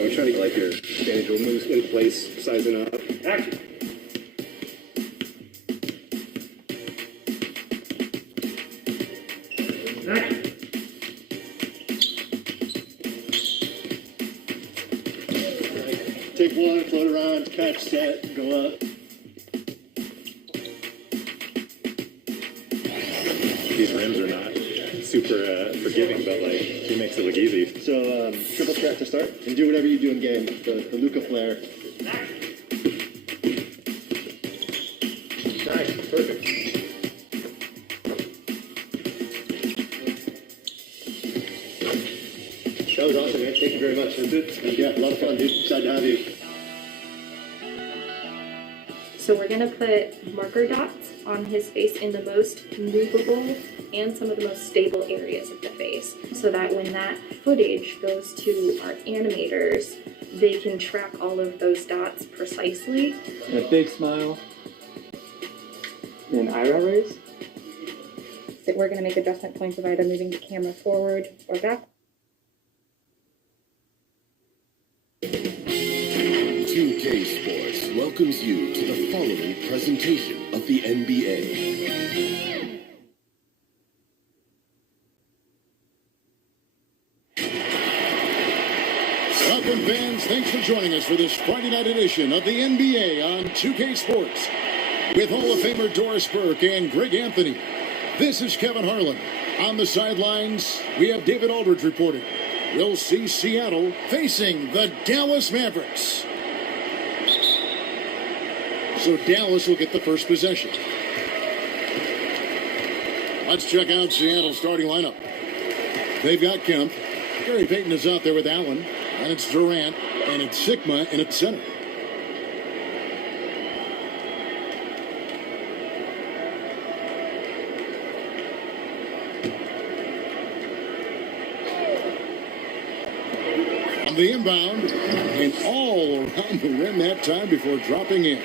I'm trying to get like your advantage moves in place, sizing up. Action. Take one, float around, catch, set, go up. These rims are not super forgiving, but like he makes it look easy. So triple threat to start, and do whatever you do in game. The Luca flare. Nice, perfect. That was awesome, man. Thank you very much. Yeah, a lot of fun, dude. Excited to have you. So we're gonna put marker dots on his face in the most movable and some of the most stable areas of the face, so that when that footage goes to our animators, they can track all of those dots precisely. A big smile. And eyebrow raise. So we're gonna make adjustment points of either moving the camera forward or back. 2K Sports welcomes you to the following presentation of the NBA. Welcome, fans. Thanks for joining us for this Friday night edition of the NBA on 2K Sports. With Hall of Famer Doris Burke and Greg Anthony, this is Kevin Harlan. On the sidelines, we have David Aldridge reporting. We'll see Seattle facing the Dallas Mavericks. So Dallas will get the first possession. Let's check out Seattle's starting lineup. They've got Kemp. Gary Payton is out there with Allen. And it's Durant. And it's Sigma in its center. On the inbound. And all around the rim that time before dropping in.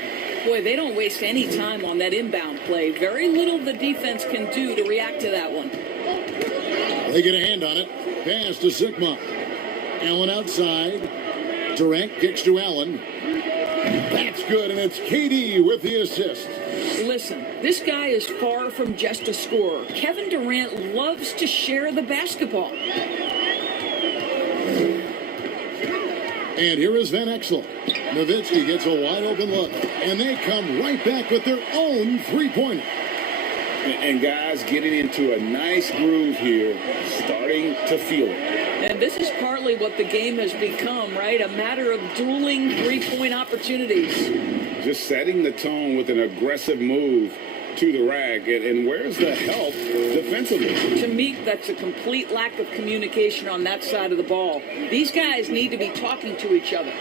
Boy, they don't waste any time on that inbound play. Very little the defense can do to react to that one. They get a hand on it. Pass to Sigma. Allen outside. Durant kicks to Allen. That's good, and it's KD with the assist. Listen, this guy is far from just a scorer. Kevin Durant loves to share the basketball. And here is Van Exel. Nowitzki gets a wide open look. And they come right back with their own three-pointer. And guys getting into a nice groove here, starting to feel it. And this is partly what the game has become, right? A matter of dueling three-point opportunities. Just setting the tone with an aggressive move to the rack. And where's the help defensively? To me, that's a complete lack of communication on that side of the ball. These guys need to be talking to each other.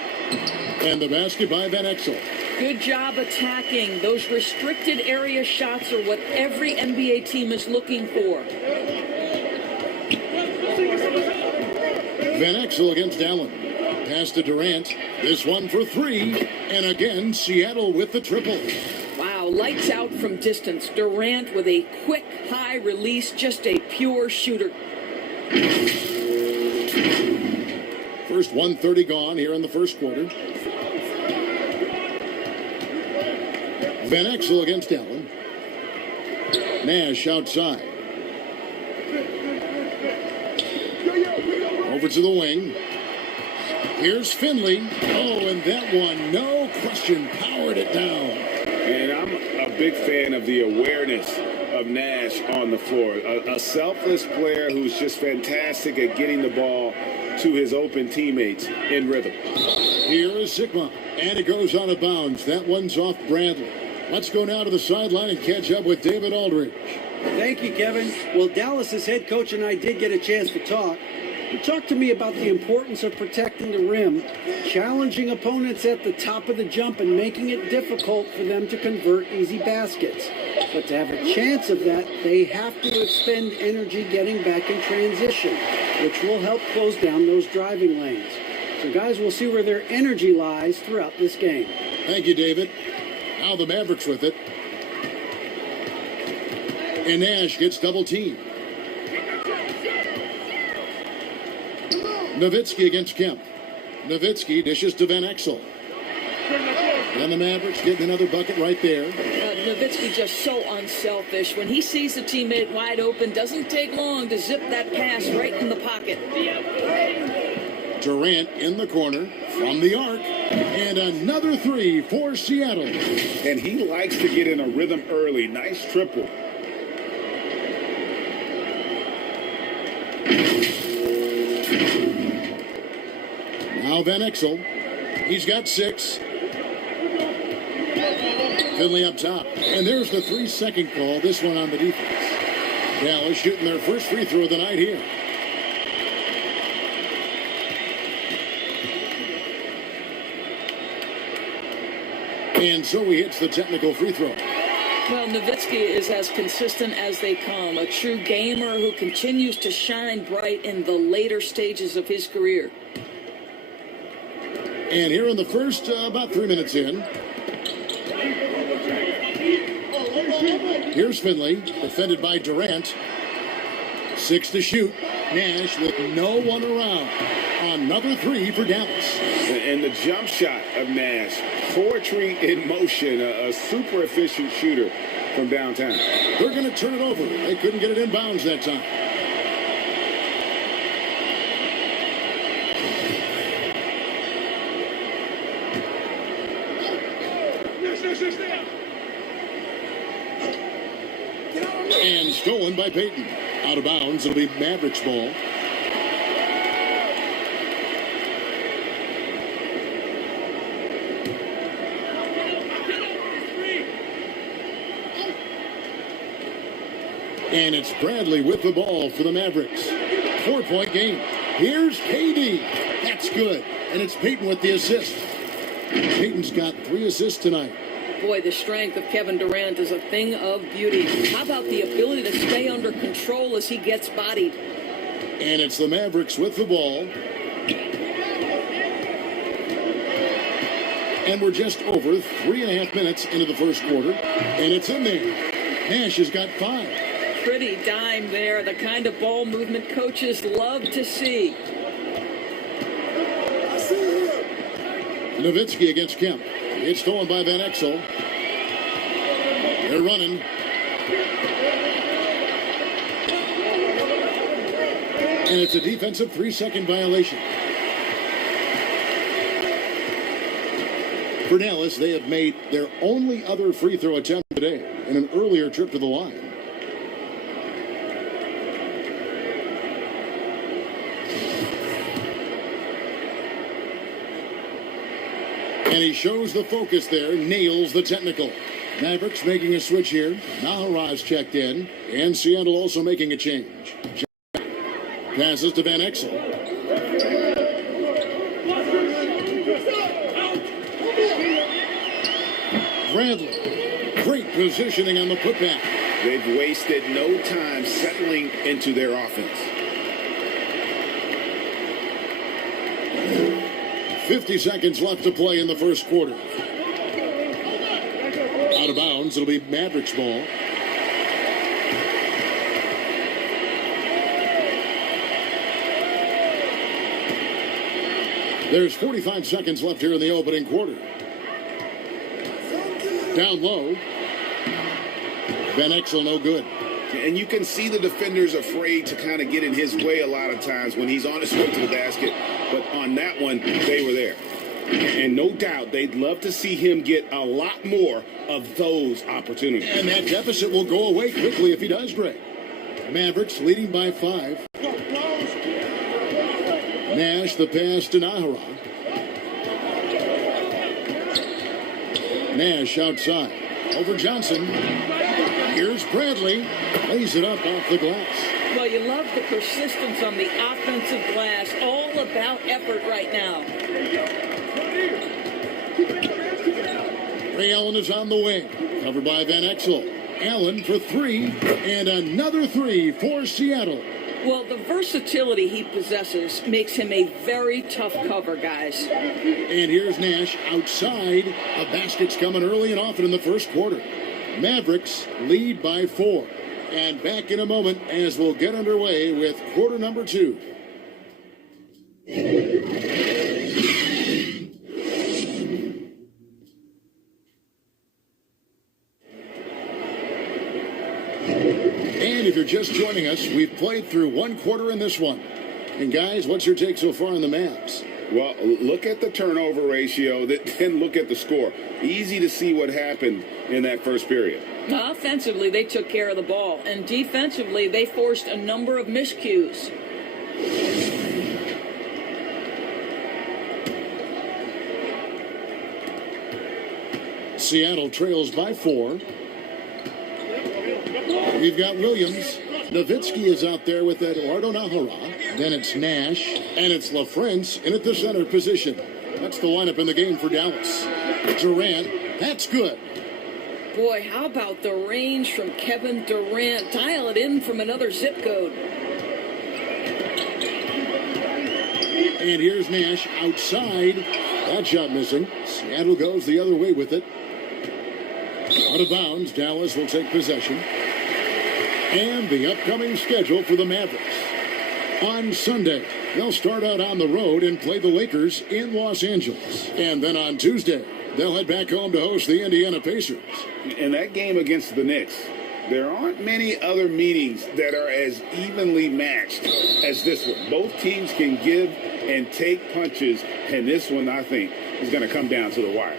And the basket by Van Exel. Good job attacking. Those restricted area shots are what every NBA team is looking for. Van Exel against Allen. Pass to Durant. This one for three. And again, Seattle with the triple. Wow, lights out from distance. Durant with a quick, high release. Just a pure shooter. First 1:30 gone here in the first quarter. Van Exel against Allen. Nash outside. Over to the wing. Here's Finley. Oh, and that one, no question, powered it down. And I'm a big fan of the awareness of Nash on the floor. A selfless player who's just fantastic at getting the ball to his open teammates in rhythm. Here is Sigma, and it goes out of bounds. That one's off Bradley. Let's go now to the sideline and catch up with David Aldridge. Thank you, Kevin. Well, Dallas's head coach and I did get a chance to talk. He talked to me about the importance of protecting the rim, challenging opponents at the top of the jump, and making it difficult for them to convert easy baskets. But to have a chance of that, they have to expend energy getting back in transition, which will help close down those driving lanes. So, guys, we'll see where their energy lies throughout this game. Thank you, David. Now the Mavericks with it. And Nash gets double teamed. Nowitzki against Kemp. Nowitzki dishes to Van Exel. And the Mavericks getting another bucket right there. Nowitzki just so unselfish. When he sees a teammate wide open, doesn't take long to zip that pass right in the pocket. Durant in the corner from the arc. And another three for Seattle. And he likes to get in a rhythm early. Nice triple. Now Van Exel. He's got 6. Finley up top. And there's the 3-second call. This one on the defense. Dallas shooting their first free throw of the night here. And so he hits the technical free throw. Well, Nowitzki is as consistent as they come. A true gamer who continues to shine bright in the later stages of his career. And here in the first, about 3 minutes in. Here's Finley, defended by Durant. 6 to shoot. Nash with no one around. Another 3 for Dallas. And the jump shot of Nash. Poetry in motion. A super efficient shooter from downtown. They're going to turn it over. They couldn't get it in bounds that time. And stolen by Payton. Out of bounds. It'll be Mavericks ball. And it's Bradley with the ball for the Mavericks. 4-point game. Here's KD. That's good. And it's Payton with the assist. Payton's got 3 assists tonight. Boy, the strength of Kevin Durant is a thing of beauty. How about the ability to stay under control as he gets bodied? And it's the Mavericks with the ball. And we're just over 3.5 minutes into the first quarter. And it's in there. Nash has got 5. Pretty dime there, the kind of ball movement coaches love to see. Nowitzki against Kemp. It's stolen by Van Exel. They're running. And it's a defensive 3-second violation. For Dallas, they have made their only other free throw attempt today in an earlier trip to the line. And he shows the focus there, nails the technical. Mavericks making a switch here. Naharaj checked in, and Seattle also making a change. Passes to Van Exel. Bradley, great positioning on the putback. They've wasted no time settling into their offense. 50 seconds left to play in the first quarter. Out of bounds, it'll be Mavericks ball. There's 45 seconds left here in the opening quarter. Down low. Van Exel no good. And you can see the defenders afraid to kind of get in his way a lot of times when he's on his way to the basket. But on that one, they were there. And no doubt they'd love to see him get a lot more of those opportunities. And that deficit will go away quickly if he does, Greg. Mavericks leading by 5. Nash the pass to Nahara. Nash outside. Over Johnson. Here's Bradley. Lays it up off the glass. Well, you love the persistence on the offensive glass. All about effort right now. Ray Allen is on the wing. Covered by Van Exel. Allen for 3. And another 3 for Seattle. Well, the versatility he possesses makes him a very tough cover, guys. And here's Nash outside. The basket's coming early and often in the first quarter. Mavericks lead by 4. And back in a moment as we'll get underway with quarter number 2. just joining us, we've played through one quarter in this one. And guys, what's your take so far on the Mavs? Well, look at the turnover ratio, then look at the score. Easy to see what happened in that first period. Offensively, they took care of the ball, and defensively, they forced a number of miscues. Seattle trails by 4. We've got Williams. Nowitzki is out there with Eduardo Najera. Then it's Nash. And it's LaFrance in at the center position. That's the lineup in the game for Dallas. Durant. That's good. Boy, how about the range from Kevin Durant? Dial it in from another zip code. And here's Nash outside. That shot missing. Seattle goes the other way with it. Out of bounds, Dallas will take possession. And the upcoming schedule for the Mavericks. On Sunday, they'll start out on the road and play the Lakers in Los Angeles. And then on Tuesday, they'll head back home to host the Indiana Pacers. In that game against the Knicks, there aren't many other meetings that are as evenly matched as this one. Both teams can give and take punches, and this one, I think, is going to come down to the wire.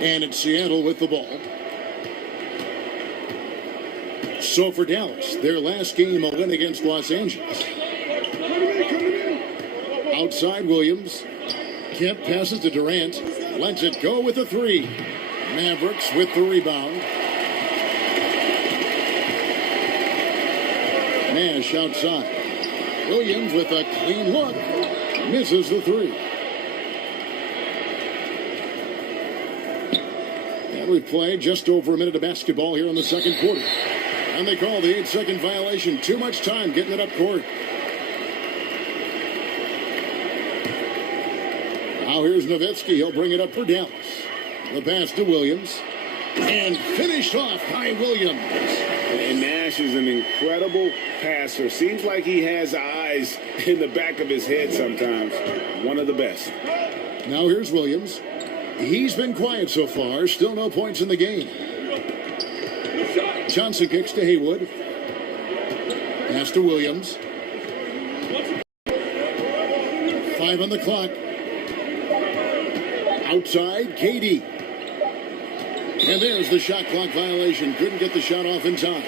And it's Seattle with the ball. So for Dallas, their last game a win against Los Angeles. Outside Williams. Kemp passes to Durant. Lets it go with a 3. Mavericks with the rebound. Nash outside. Williams with a clean look. Misses the 3. And we've played just over a minute of basketball here in the second quarter. And they call the 8-second violation. Too much time getting it up court. Now here's Nowitzki. He'll bring it up for Dallas. The pass to Williams. And finished off by Williams. And Nash is an incredible passer. Seems like he has eyes in the back of his head sometimes. One of the best. Now here's Williams. He's been quiet so far. Still no points in the game. Johnson kicks to Haywood. Pass to Williams. 5 on the clock. Outside, KD. And there's the shot clock violation. Couldn't get the shot off in time.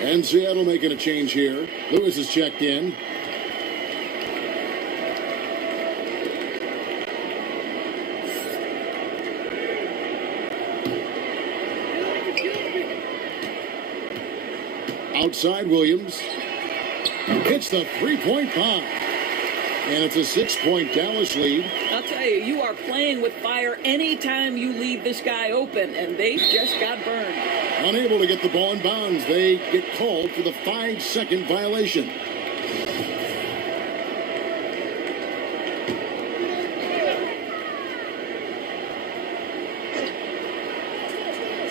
And Seattle making a change here. Lewis is checked in. Outside Williams. Hits the 3-point bomb. And it's a 6-point Dallas lead. I'll tell you, you are playing with fire anytime you leave this guy open, and they just got burned. Unable to get the ball in bounds. They get called for the 5-second violation.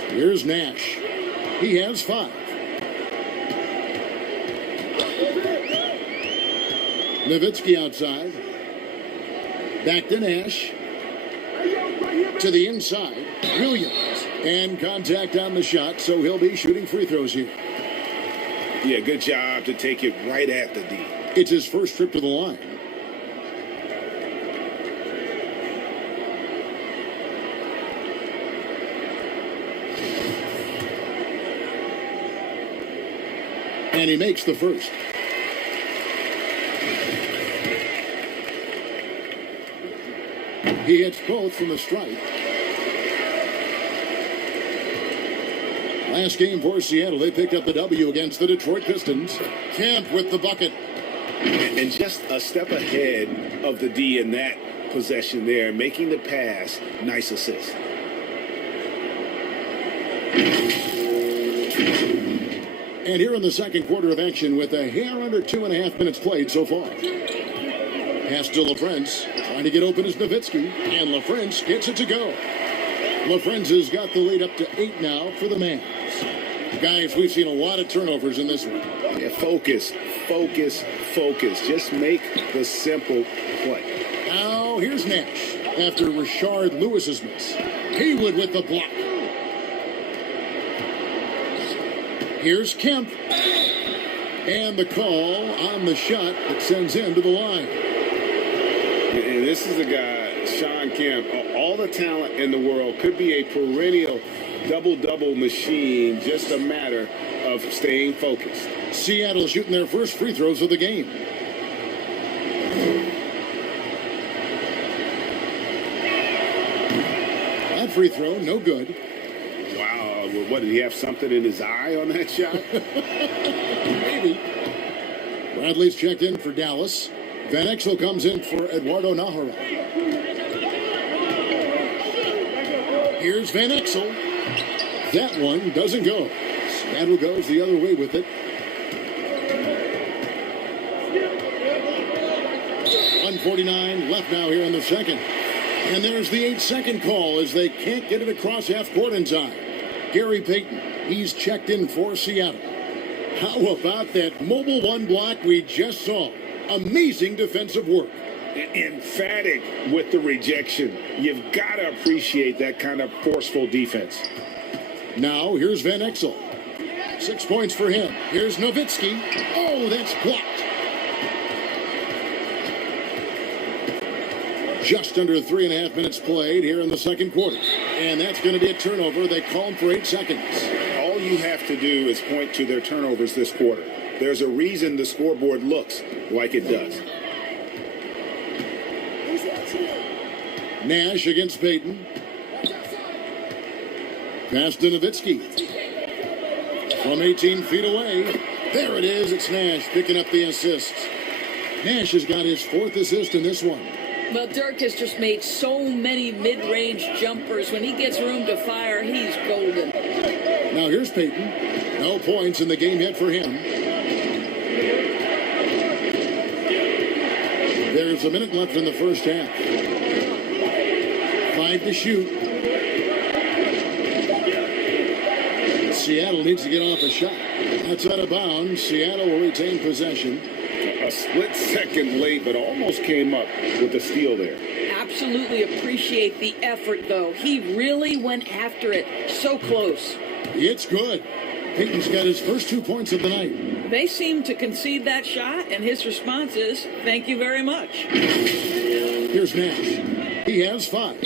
Here's Nash. He has 5. Nowitzki outside. Back to Nash. To the inside. Williams. And contact on the shot, so he'll be shooting free throws here. Yeah, good job to take it right at the D. It's his first trip to the line. And he makes the first. He hits both from the stripe. Last game for Seattle, they picked up the W against the Detroit Pistons. Kemp with the bucket. And just a step ahead of the D in that possession there, making the pass. Nice assist. And here in the second quarter of action with a hair under 2.5 minutes played so far. Pass to LaFrance. Trying to get open is Nowitzki. And LaFrance gets it to go. LaFrance has got the lead up to 8 now for the Mavs. Guys, we've seen a lot of turnovers in this one. Yeah, focus, focus, focus. Just make the simple play. Now, here's Nash. after Rashard Lewis's miss. Haywood with the block. Here's Kemp. And the call on the shot that sends him to the line. And this is the guy, Sean Kemp, all the talent in the world, could be a perennial double-double machine, just a matter of staying focused. Seattle shooting their first free throws of the game. That free throw, no good. Wow, what, did he have something in his eye on that shot? Maybe. Bradley's checked in for Dallas. Van Exel comes in for Eduardo Nahara. Here's Van Exel. That one doesn't go. Seattle goes the other way with it. 1:49 left now here in the second. And there's the 8-second call as they can't get it across half court in time. Gary Payton, he's checked in for Seattle. How about that mobile one block we just saw? Amazing defensive work. Emphatic with the rejection. You've got to appreciate that kind of forceful defense. Now here's Van Exel. 6 points for him. Here's Nowitzki. Oh, that's blocked. Just under 3.5 minutes played here in the second quarter. And that's going to be a turnover. They call him for 8 seconds. All you have to do is point to their turnovers this quarter. There's a reason the scoreboard looks like it does. Nash against Payton. Pass to Nowitzki. From 18 feet away. There it is. It's Nash picking up the assists. Nash has got his 4th assist in this one. Well, Dirk has just made so many mid-range jumpers. When he gets room to fire, he's golden. Now here's Payton. No points in the game yet for him. There's a minute left in the first half. 5 to shoot. Seattle needs to get off a shot. That's out of bounds. Seattle will retain possession. A split second late, but almost came up with a steal there. Absolutely appreciate the effort, though. He really went after it. So close. It's good. Payton's got his first 2 points of the night. They seem to concede that shot, and his response is, thank you very much. Here's Nash. He has 5.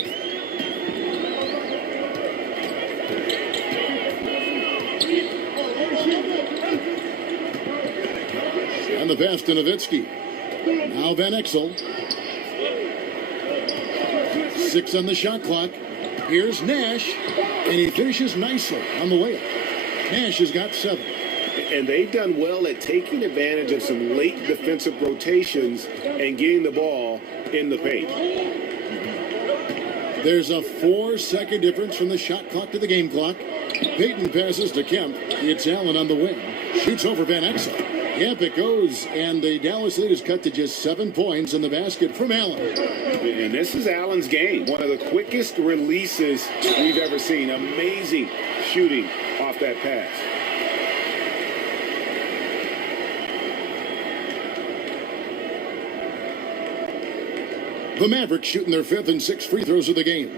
And the pass to Nowitzki. Now Van Exel. 6 on the shot clock. Here's Nash. And he finishes nicely on the layup. Nash has got 7. And they've done well at taking advantage of some late defensive rotations and getting the ball in the paint. There's a 4-second difference from the shot clock to the game clock. Payton passes to Kemp. It's Allen on the wing. Shoots over Van Exel. Yep, it goes. And the Dallas lead is cut to just 7 points in the basket from Allen. And this is Allen's game. One of the quickest releases we've ever seen. Amazing shooting off that pass. The Mavericks shooting their 5th and 6th free throws of the game.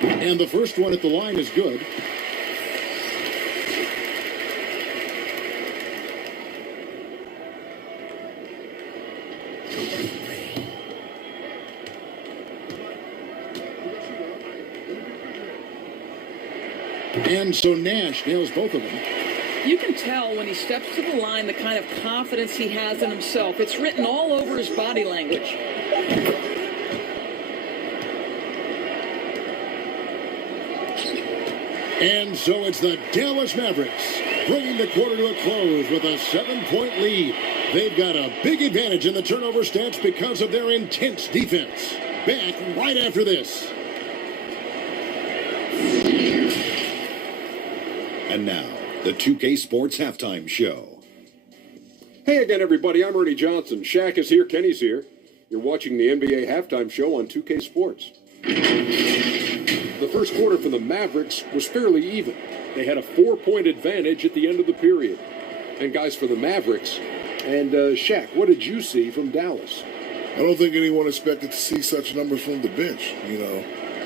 And the first one at the line is good. And so Nash nails both of them. You can tell when he steps to the line the kind of confidence he has in himself. It's written all over his body language. And so it's the Dallas Mavericks bringing the quarter to a close with a 7-point lead. They've got a big advantage in the turnover stats because of their intense defense. Back right after this. And now, the 2K Sports Halftime Show. Hey again, everybody. I'm Ernie Johnson. Shaq is here. Kenny's here. You're watching the NBA Halftime Show on 2K Sports. The first quarter for the Mavericks was fairly even. They had a 4-point advantage at the end of the period. And guys, for the Mavericks, and Shaq, what did you see from Dallas? I don't think anyone expected to see such numbers from the bench. You know,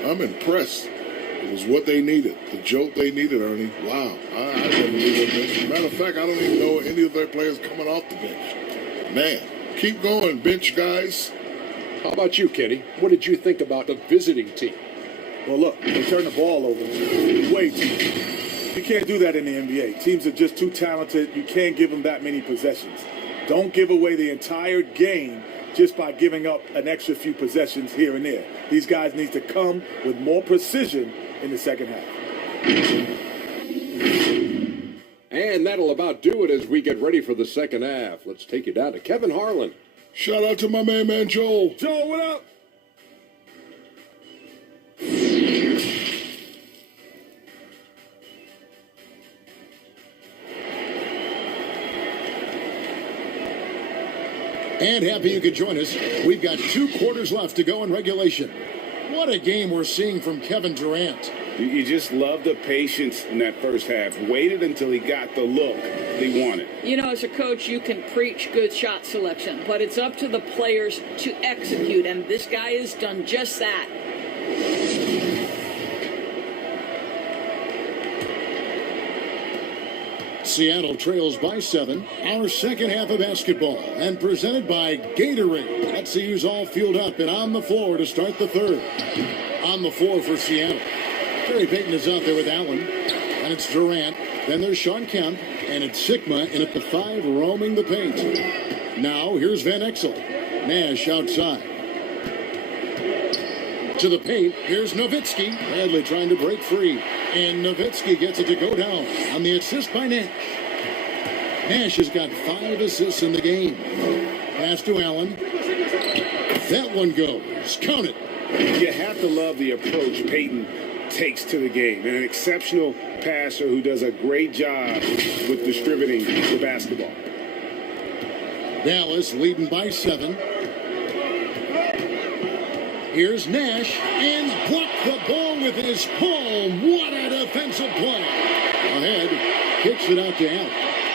I'm impressed. It was what they needed, the jolt they needed, Ernie. Wow, I didn't believe the bench. Matter of fact, I don't even know any of their players coming off the bench. Man, keep going, bench guys. How about you, Kenny? What did you think about the visiting team? Well, look, they turned the ball over way too much. You can't do that in the NBA. Teams are just too talented. You can't give them that many possessions. Don't give away the entire game just by giving up an extra few possessions here and there. These guys need to come with more precision in the second half. And that'll about do it as we get ready for the second half. Let's take you down to Kevin Harlan. Shout out to my man Joel. Joel, what up? And happy you could join us. We've got 2 quarters left to go in regulation. What a game we're seeing from Kevin Durant. You just love the patience in that first half. Waited until he got the look he wanted. You know, as a coach, you can preach good shot selection, but it's up to the players to execute, and this guy has done just that. Seattle trails by 7. Our second half of basketball, and presented by Gatorade. Let's see who's all fueled up and on the floor to start the third. On the floor for Seattle. Gary Payton is out there with Allen, and it's Durant. Then there's Sean Kemp, and it's Sigma in at the 5 roaming the paint. Now here's Van Exel. Nash outside. To the paint, here's Nowitzki. Bradley trying to break free. And Nowitzki gets it to go down on the assist by Nash. Nash has got 5 assists in the game. Pass to Allen. That one goes. Count it. You have to love the approach Peyton takes to the game. An exceptional passer who does a great job with distributing the basketball. Dallas leading by 7. Here's Nash, and blocked the ball with his palm. What a defensive play. Ahead, kicks it out to Allen.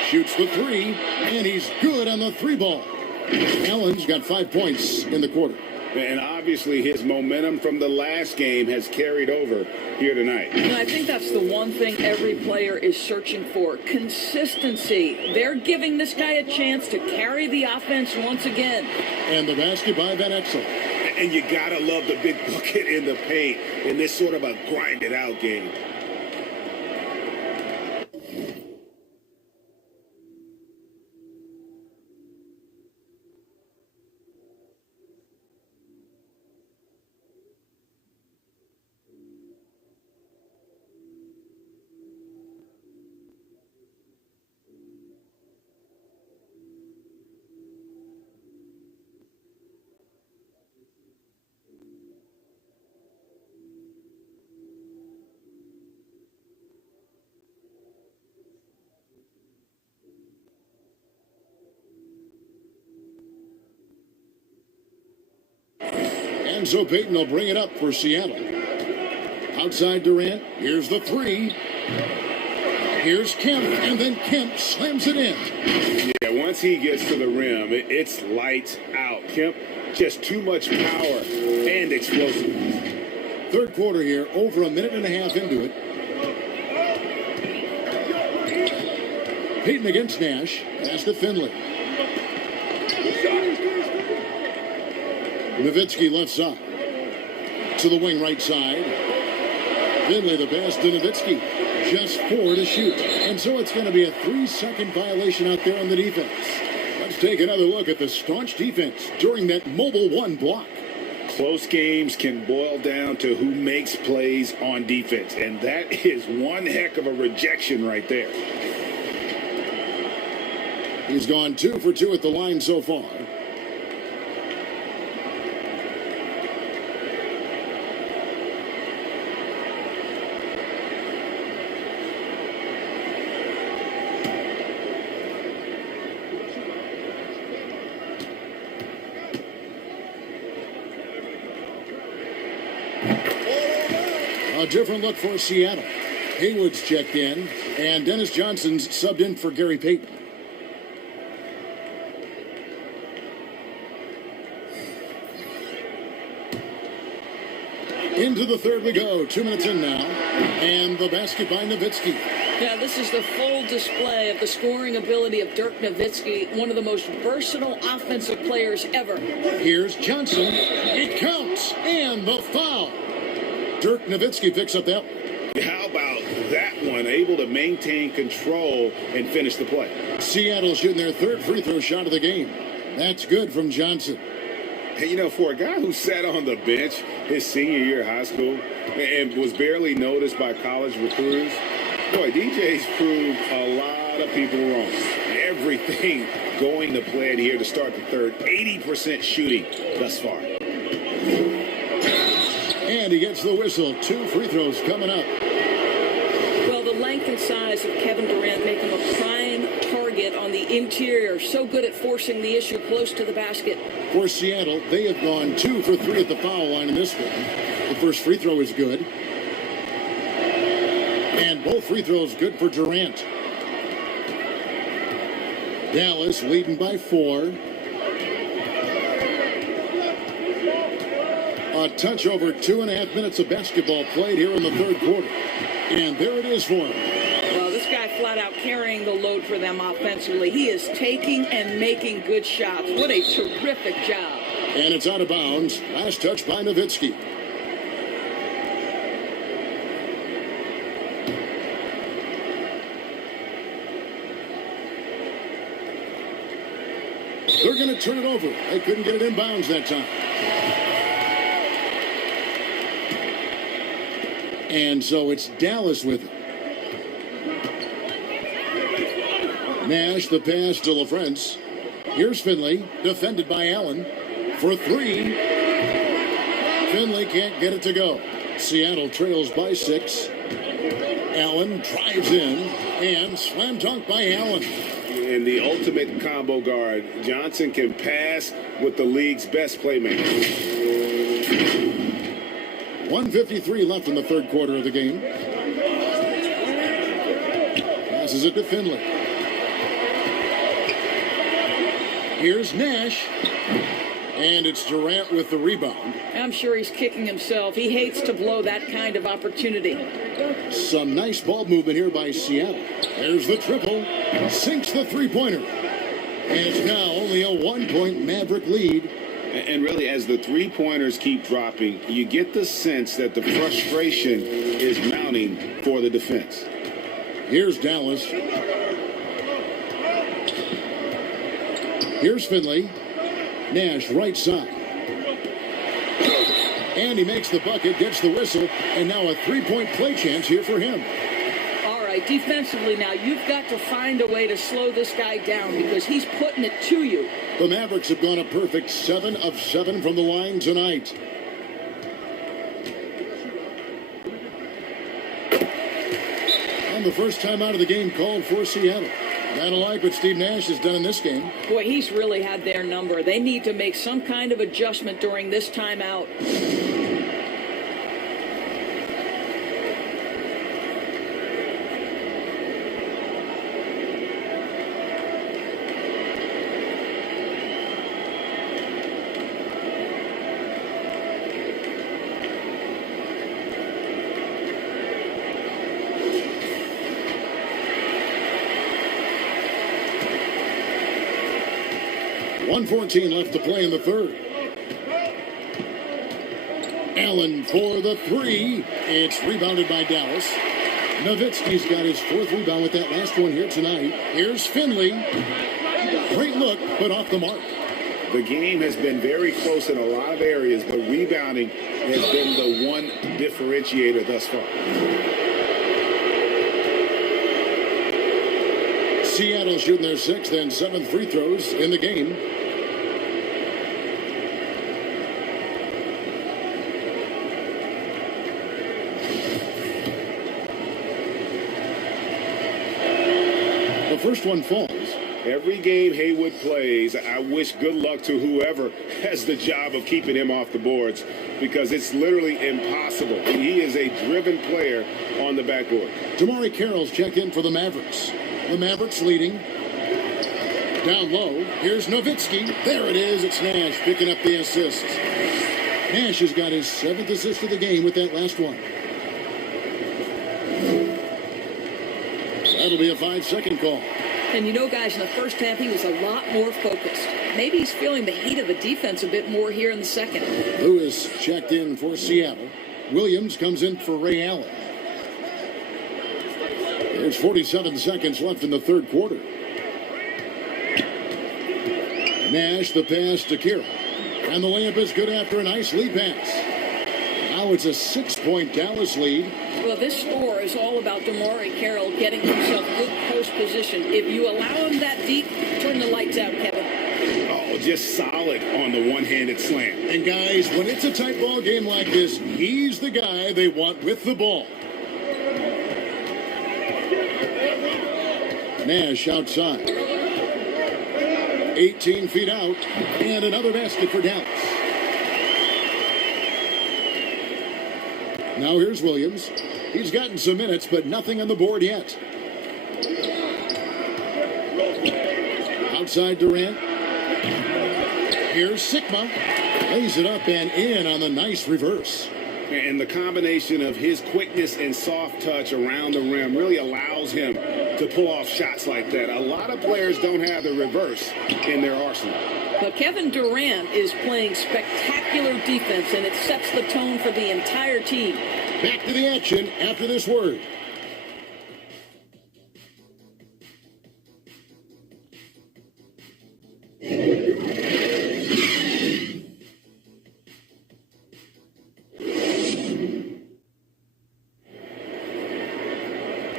Shoots the 3, and he's good on the 3 ball. Allen's got 5 points in the quarter. And obviously his momentum from the last game has carried over here tonight. And I think that's the one thing every player is searching for, consistency. They're giving this guy a chance to carry the offense once again. And the basket by Van Exel. And you gotta love the big bucket in the paint in this sort of a grinded out game. And so Payton will bring it up for Seattle. Outside Durant. Here's the 3. Here's Kemp, and then Kemp slams it in. Yeah, once he gets to the rim, it's lights out. Kemp, just too much power and explosive. Third quarter here, over a minute and a half into it. Payton against Nash. Pass to Finley. Nowitzki left side. To the wing right side. Finley the pass to Nowitzki. Just 4 to shoot. And so it's going to be a 3-second violation out there on the defense. Let's take another look at the staunch defense during that mobile 1 block. Close games can boil down to who makes plays on defense. And that is one heck of a rejection right there. He's gone 2 for 2 at the line so far. A different look for Seattle. Haywood's checked in, and Dennis Johnson's subbed in for Gary Payton. Into the third we go. 2 minutes in now. And the basket by Nowitzki. Yeah, this is the full display of the scoring ability of Dirk Nowitzki, one of the most versatile offensive players ever. Here's Johnson. It counts. And the foul. Dirk Nowitzki picks up that one. How about that one? Able to maintain control and finish the play. Seattle shooting their third free throw shot of the game. That's good from Johnson. And, you know, for a guy who sat on the bench his senior year of high school and was barely noticed by college recruiters, boy, DJ's proved a lot of people wrong. Everything going to plan here to start the third. 80% shooting thus far. And he gets the whistle. 2 free throws coming up. Well, the length and size of Kevin Durant make him a prime target on the interior. So good at forcing the issue close to the basket. For Seattle, they have gone 2 for 3 at the foul line in this one. The first free throw is good. And both free throws good for Durant. Dallas leading by 4. A touch over 2.5 minutes of basketball played here in the third quarter. And there it is for him. Well, this guy flat out carrying the load for them offensively. He is taking and making good shots. What a terrific job. And it's out of bounds. Last touch by Nowitzki. They're going to turn it over. They couldn't get it in bounds that time. And so it's Dallas with it. Nash, the pass to LaFrance. Here's Finley, defended by Allen. For 3. Finley can't get it to go. Seattle trails by 6. Allen drives in, and slam dunk by Allen. And the ultimate combo guard, Johnson can pass with the league's best playmaker. 1:53 left in the third quarter of the game. Passes it to Finley. Here's Nash. And it's Durant with the rebound. I'm sure he's kicking himself. He hates to blow that kind of opportunity. Some nice ball movement here by Seattle. There's the triple. Sinks the three-pointer. And it's now only a 1-point Maverick lead. And really, as the three-pointers keep dropping, you get the sense that the frustration is mounting for the defense. Here's Dallas. Here's Finley. Nash, right side. And he makes the bucket, gets the whistle, and now a three-point play chance here for him. All right, defensively now, you've got to find a way to slow this guy down because he's putting it to you. The Mavericks have gone a perfect 7 of 7 from the line tonight. And the first time out of the game called for Seattle. I don't like what Steve Nash has done in this game. Boy, he's really had their number. They need to make some kind of adjustment during this timeout. .114 left to play in the third. Allen for the 3. It's rebounded by Dallas. Nowitzki's got his 4th rebound with that last one here tonight. Here's Finley. Great look, but off the mark. The game has been very close in a lot of areas, but rebounding has been the one differentiator thus far. Seattle shooting their 6th and 7th free throws in the game. The first one falls. Every game Haywood plays, I wish good luck to whoever has the job of keeping him off the boards because it's literally impossible. He is a driven player on the backboard. Damari Carroll's checked in for the Mavericks. The Mavericks leading. Down low, here's Nowitzki. There it is. It's Nash picking up the assist. Nash has got his 7th assist of the game with that last one. That'll be a 5-second call. And you know, guys, in the first half, he was a lot more focused. Maybe he's feeling the heat of the defense a bit more here in the second. Lewis checked in for Seattle. Williams comes in for Ray Allen. There's 47 seconds left in the third quarter. Nash, the pass to Carroll. And the layup is good after a nice lead pass. Now it's a 6-point Dallas lead. Well, this score is all about Damari Carroll getting himself good post position. If you allow him that deep, turn the lights out, Kevin. Oh, just solid on the one-handed slam. And guys, when it's a tight ball game like this, he's the guy they want with the ball. Nash outside. 18 feet out, and another basket for Dallas. Now here's Williams. He's gotten some minutes, but nothing on the board yet. Outside Durant. Here's Sigma. Lays it up and in on the nice reverse. And the combination of his quickness and soft touch around the rim really allows him to pull off shots like that. A lot of players don't have the reverse in their arsenal. But Kevin Durant is playing spectacular defense, and it sets the tone for the entire team. Back to the action after this word.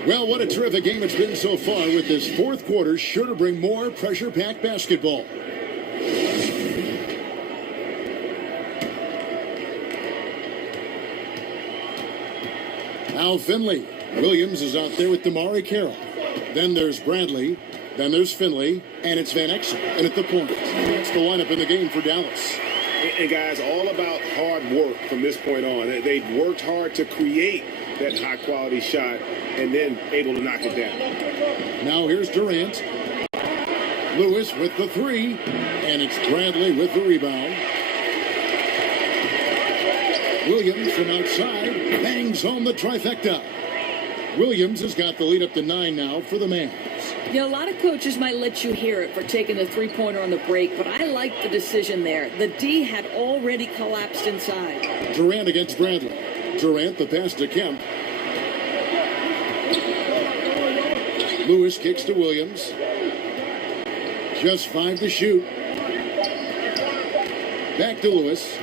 Well, what a terrific game it's been so far, with this fourth quarter sure to bring more pressure-packed basketball. Now Finley. Williams is out there with Damari Carroll. Then there's Bradley. Then there's Finley. And it's Van Exel. And at the point, that's the lineup in the game for Dallas. And guys, all about hard work from this point on. They've worked hard to create that high-quality shot and then able to knock it down. Now here's Durant. Lewis with the three. And it's Bradley with the rebound. Williams from outside bangs home the trifecta. Williams has got the lead up to 9 now for the Mavs. You know, a lot of coaches might let you hear it for taking the three-pointer on the break, but I like the decision there. The D had already collapsed inside. Durant against Bradley. Durant, the pass to Kemp. Lewis kicks to Williams. Just 5 to shoot. Back to Lewis.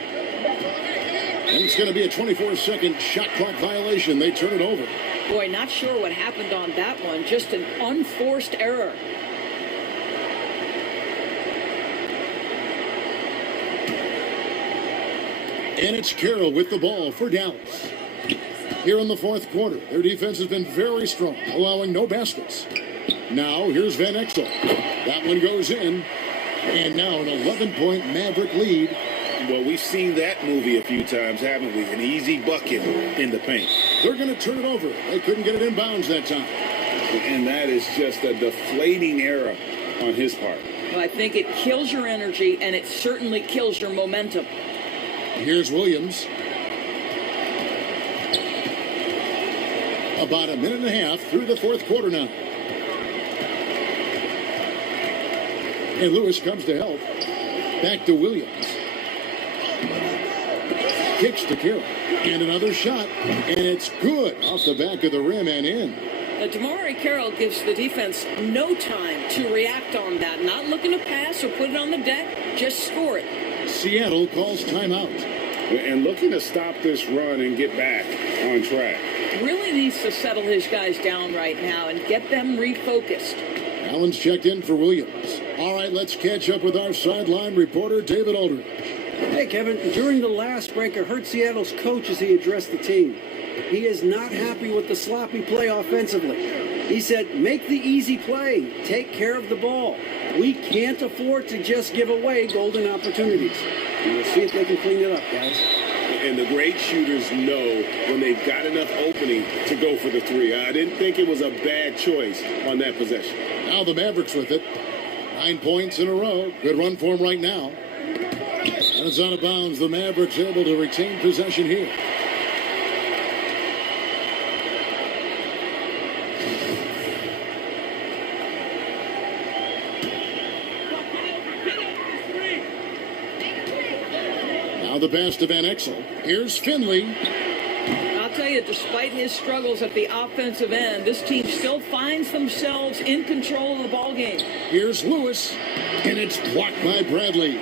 And it's going to be a 24-second shot clock violation. They turn it over. Boy, not sure what happened on that one. Just an unforced error. And it's Carroll with the ball for Dallas. Here in the fourth quarter, their defense has been very strong, allowing no baskets. Now, here's Van Exel. That one goes in. And now an 11-point Maverick lead. Well, we've seen that movie a few times, haven't we? An easy bucket in the paint. They're going to turn it over. They couldn't get it in bounds that time. And that is just a deflating error on his part. Well, I think it kills your energy, and it certainly kills your momentum. Here's Williams. About a minute and a half through the fourth quarter now. And Lewis comes to help. Back to Williams. Kicks to Carroll. And another shot. And it's good off the back of the rim and in. Damari Carroll gives the defense no time to react on that. Not looking to pass or put it on the deck. Just score it. Seattle calls timeout. And looking to stop this run and get back on track. Really needs to settle his guys down right now and get them refocused. Allen's checked in for Williams. All right, let's catch up with our sideline reporter, David Aldridge. Hey, Kevin, during the last break, I heard Seattle's coach as he addressed the team. He is not happy with the sloppy play offensively. He said, make the easy play. Take care of the ball. We can't afford to just give away golden opportunities. We'll see if they can clean it up, guys. And the great shooters know when they've got enough opening to go for the three. I didn't think it was a bad choice on that possession. Now the Mavericks with it. 9 points in a row. Good run for them right now. And it's out of bounds. The Mavericks able to retain possession here. Now the pass to Van Exel. Here's Finley. I'll tell you, despite his struggles at the offensive end, this team still finds themselves in control of the ball game. Here's Lewis. And it's blocked by Bradley.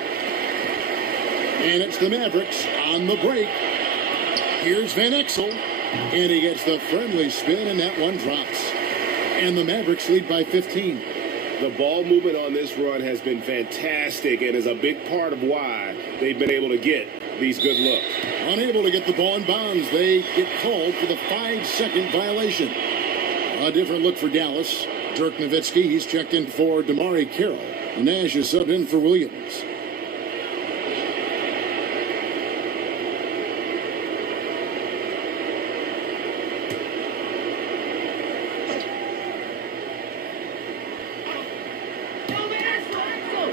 And it's the Mavericks on the break. Here's Van Exel. And he gets the friendly spin, and that one drops. And the Mavericks lead by 15. The ball movement on this run has been fantastic and is a big part of why they've been able to get these good looks. Unable to get the ball in bounds. They get called for the 5-second violation. A different look for Dallas. Dirk Nowitzki, he's checked in for Damari Carroll. Nash is subbed in for Williams.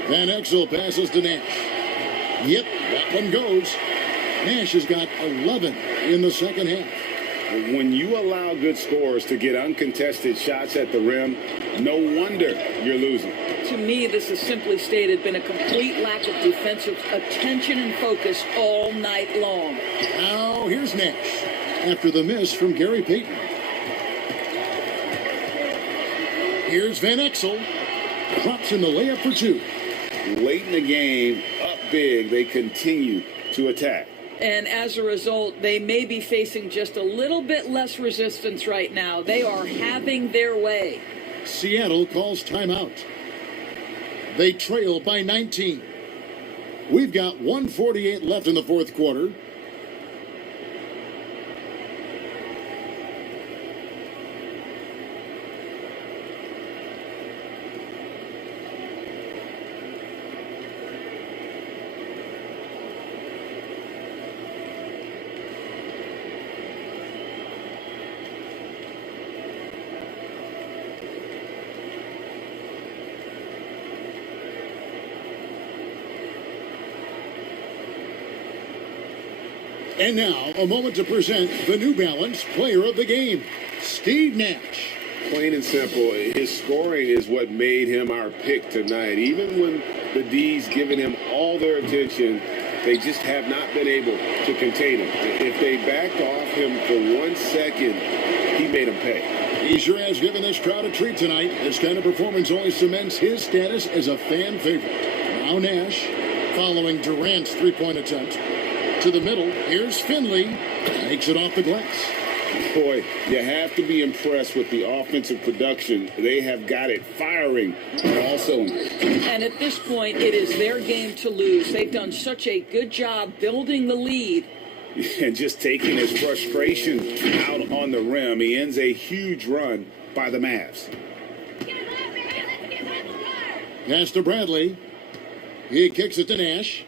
Van Exel passes to Nash. Yep, that one goes. Nash has got 11 in the second half. When you allow good scorers to get uncontested shots at the rim, no wonder you're losing. To me, this has simply stated been a complete lack of defensive attention and focus all night long. Now here's Nash after the miss from Gary Payton. Here's Van Exel. Drops in the layup for two. Late in the game, up big, they continue to attack. And as a result, they may be facing just a little bit less resistance right now. They are having their way. Seattle calls timeout. They trail by 19. We've got 1:48 left in the fourth quarter. And now, a moment to present the New Balance Player of the Game, Steve Nash. Plain and simple, his scoring is what made him our pick tonight. Even when the D's given him all their attention, they just have not been able to contain him. If they backed off him for 1 second, he made them pay. He sure has given this crowd a treat tonight. This kind of performance only cements his status as a fan favorite. Now Nash, following Durant's three-point attempt. To the middle, here's Finley. Makes it off the glass. Boy, you have to be impressed with the offensive production. They have got it firing on all cylinders. And at this point, it is their game to lose. They've done such a good job building the lead. And just taking his frustration out on the rim, he ends a huge run by the Mavs. Pass to Bradley. He kicks it to Nash.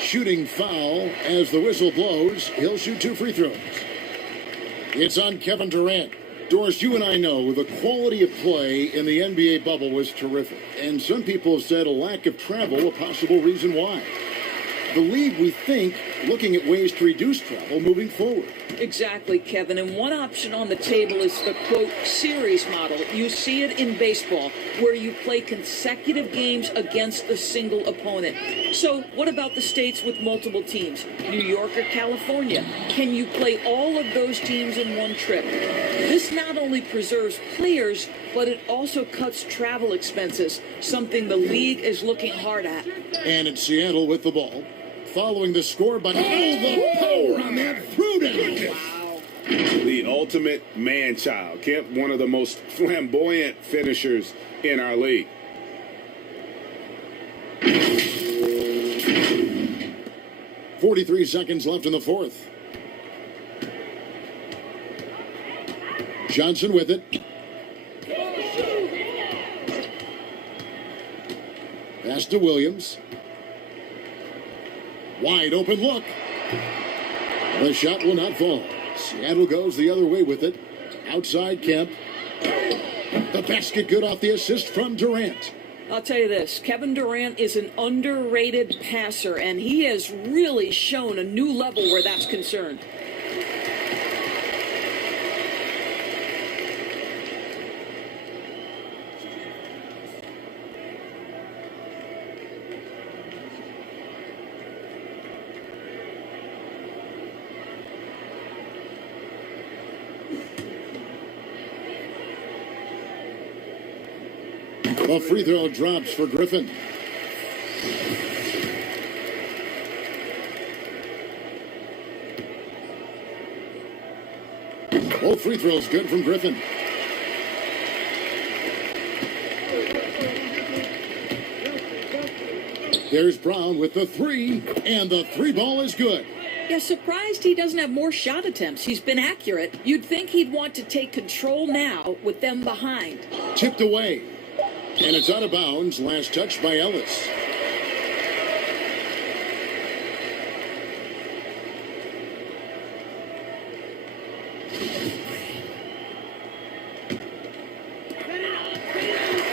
Shooting foul as the whistle blows. He'll shoot 2 free throws. It's on Kevin Durant. Doris, you and I know the quality of play in the NBA bubble was terrific. And some people have said a lack of travel a possible reason why. The league, we think, looking at ways to reduce travel moving forward. Exactly, Kevin. And one option on the table is the, quote, series model. You see it in baseball, where you play consecutive games against a single opponent. So what about the states with multiple teams? New York or California? Can you play all of those teams in one trip? This not only preserves players, but it also cuts travel expenses, something the league is looking hard at. And it's Seattle with the ball. Following the score, but the power on that throwdown. Wow. The ultimate man-child. Kemp, one of the most flamboyant finishers in our league. 43 seconds left in the fourth. Johnson with it. Pass to Williams. Wide open look. The shot will not fall. Seattle goes the other way with it. Outside Kemp. The basket good off the assist from Durant. I'll tell you this, Kevin Durant is an underrated passer, and he has really shown a new level where that's concerned. The free throw drops for Griffin. Both free throws good from Griffin. There's Brown with the three, and the three ball is good. Yeah, surprised he doesn't have more shot attempts. He's been accurate. You'd think he'd want to take control now with them behind. Tipped away. And it's out of bounds. Last touch by Ellis.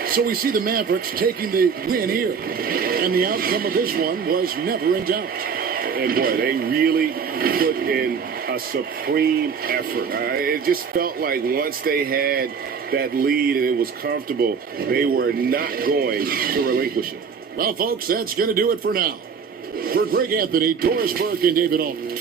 So we see the Mavericks taking the win here. And the outcome of this one was never in doubt. And boy, they really put in a supreme effort. It just felt like once they had that lead and it was comfortable, they were not going to relinquish it. Well, folks, that's going to do it for now. For Greg Anthony, Doris Burke, and David Altman,